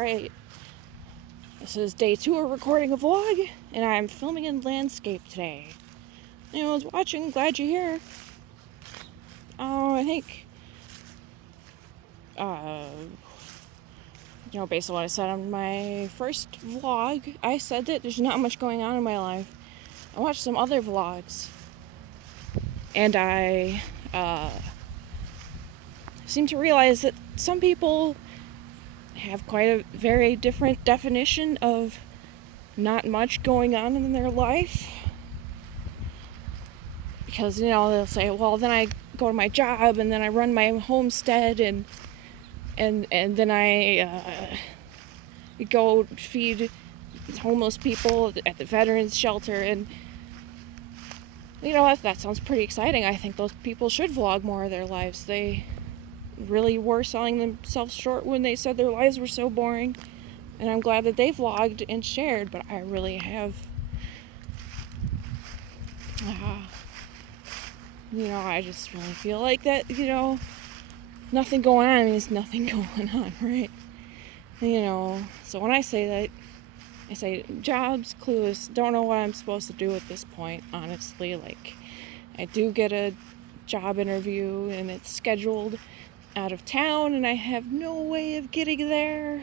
Alright, this is day 2 of recording a vlog, and I'm filming in landscape today. Anyone's watching, glad you're here. I think, based on what I said on my first vlog, I said that there's not much going on in my life. I watched some other vlogs, and I, seem to realize that some people have quite a very different definition of not much going on in their life. Because, they'll say, well, then I go to my job, and then I run my homestead, and then I go feed homeless people at the veterans shelter, and that sounds pretty exciting. I think those people should vlog more of their lives. They really were selling themselves short when they said their lives were so boring, and I'm glad that they vlogged and shared, but I really have I just really feel like that, nothing going on means nothing going on, right? So when I say that, I say jobs, clueless, don't know what I'm supposed to do at this point, honestly. Like, I do get a job interview, and it's scheduled out of town, and I have no way of getting there.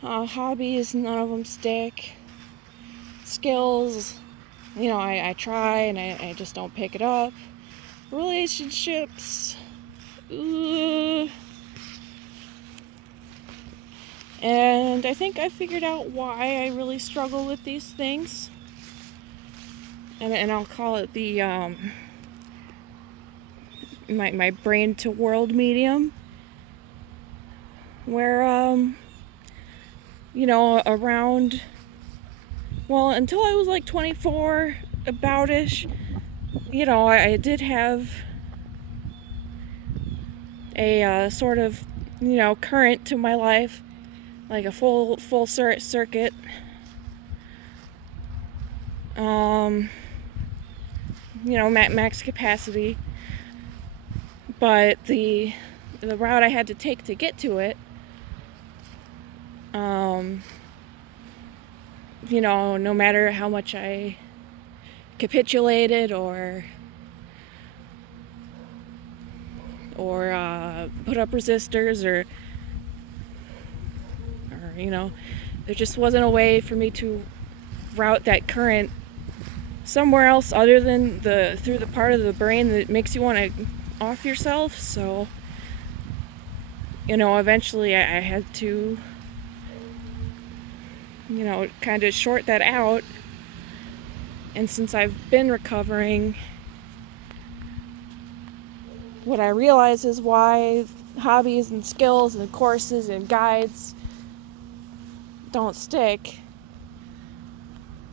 Hobbies, none of them stick. Skills, I try, and I just don't pick it up. Relationships, and I think I figured out why I really struggle with these things. And I'll call it the my brain to world medium, where around, well, until I was like 24 about-ish, I did have a sort of current to my life, like a full circuit. Max capacity. But the route I had to take to get to it, no matter how much I capitulated or put up resistors or there just wasn't a way for me to route that current somewhere else other than through the part of the brain that makes you want to off yourself. So eventually I had to kind of short that out. And since I've been recovering, what I realize is why hobbies and skills and courses and guides don't stick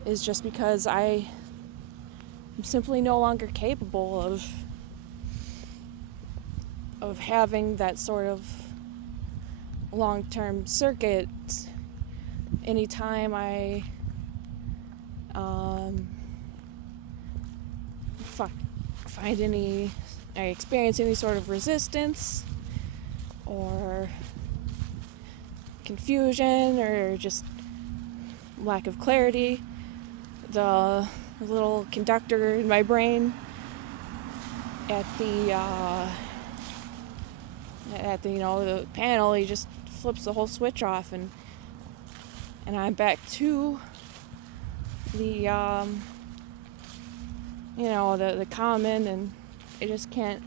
is just because I am simply no longer capable of having that sort of long-term circuit anytime I I experience any sort of resistance or confusion or just lack of clarity. The little conductor in my brain at the the panel, he just flips the whole switch off, and I'm back to the the common, and I just can't,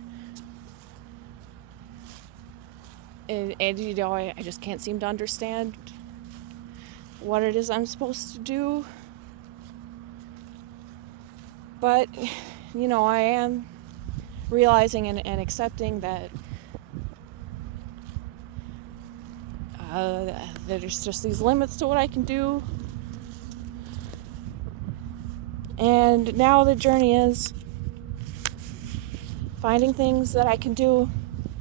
and I just can't seem to understand what it is I'm supposed to do. But I am realizing and accepting that there's just these limits to what I can do. And now the journey is finding things that I can do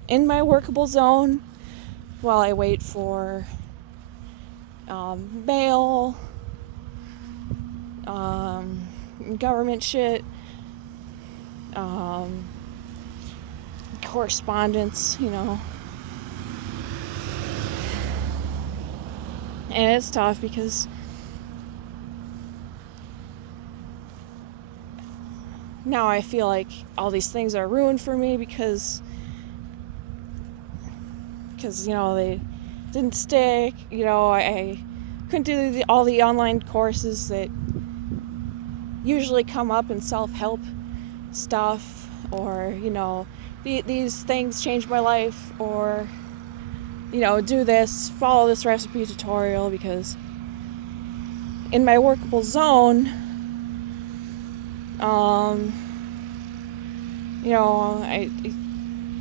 in my workable zone while I wait for mail, government shit, correspondence, And it's tough because now I feel like all these things are ruined for me because they didn't stick. I couldn't do all the online courses that usually come up in self-help stuff, or these things changed my life, or do this, follow this recipe tutorial, because in my workable zone,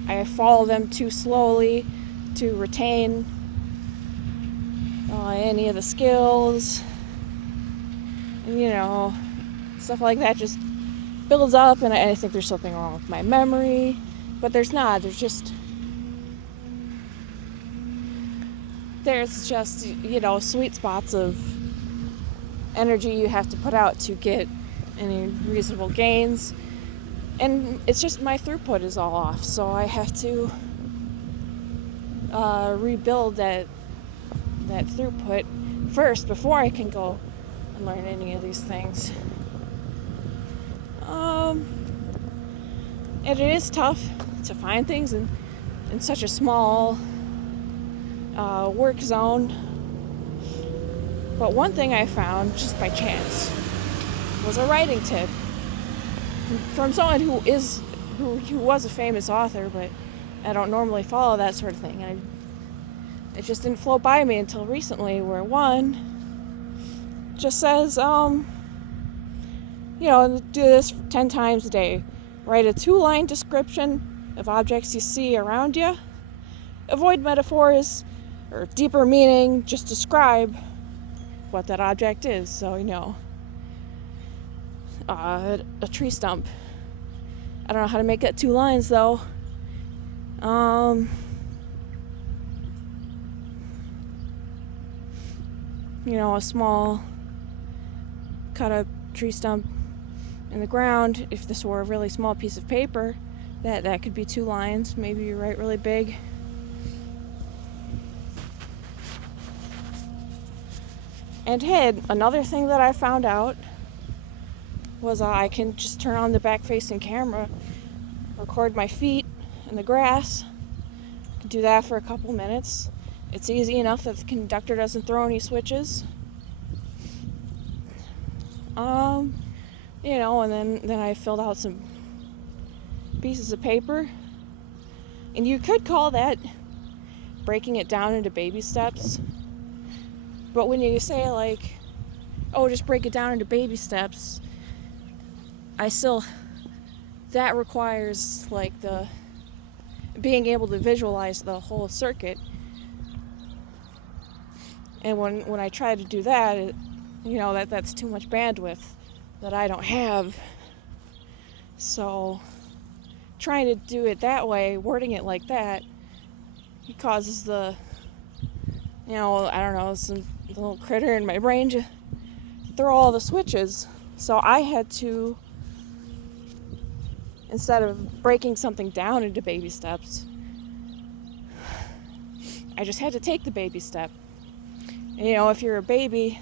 I follow them too slowly to retain any of the skills, and stuff like that just builds up, and I think there's something wrong with my memory, but there's not. There's just sweet spots of energy you have to put out to get any reasonable gains, and it's just my throughput is all off, so I have to rebuild that throughput first before I can go and learn any of these things. And it is tough to find things in such a small work zone. But one thing I found just by chance was a writing tip from someone who was a famous author, but I don't normally follow that sort of thing. It just didn't float by me until recently, where one just says, do this 10 times a day. Write a 2-line description of objects you see around you. Avoid metaphors or deeper meaning. Just describe what that object is. So, a tree stump. I don't know how to make that 2 lines, though. A small cut up tree stump in the ground. If this were a really small piece of paper, that could be 2 lines. Maybe you write really big. And hey, another thing that I found out was I can just turn on the back-facing camera, record my feet in the grass. I can do that for a couple minutes. It's easy enough that the conductor doesn't throw any switches. And then I filled out some pieces of paper. And you could call that breaking it down into baby steps. But when you say just break it down into baby steps, that requires the being able to visualize the whole circuit. And when I try to do that, that's too much bandwidth that I don't have. So trying to do it that way, wording it like that, it causes some little critter in my brain to throw all the switches. So I had to, instead of breaking something down into baby steps, I just had to take the baby step. And, if you're a baby,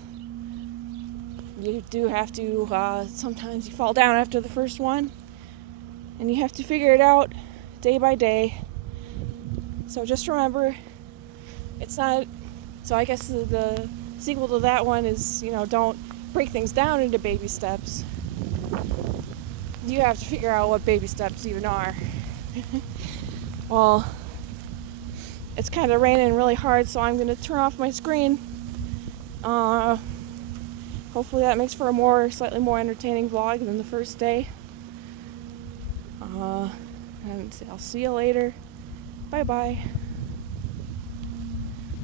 you do have to, sometimes you fall down after the first one, and you have to figure it out day by day. So just remember, it's not, so I guess the sequel to that one is, don't break things down into baby steps. You have to figure out what baby steps even are. Well, it's kind of raining really hard, so I'm going to turn off my screen. Hopefully that makes for a slightly more entertaining vlog than the first day. And I'll see you later. Bye-bye.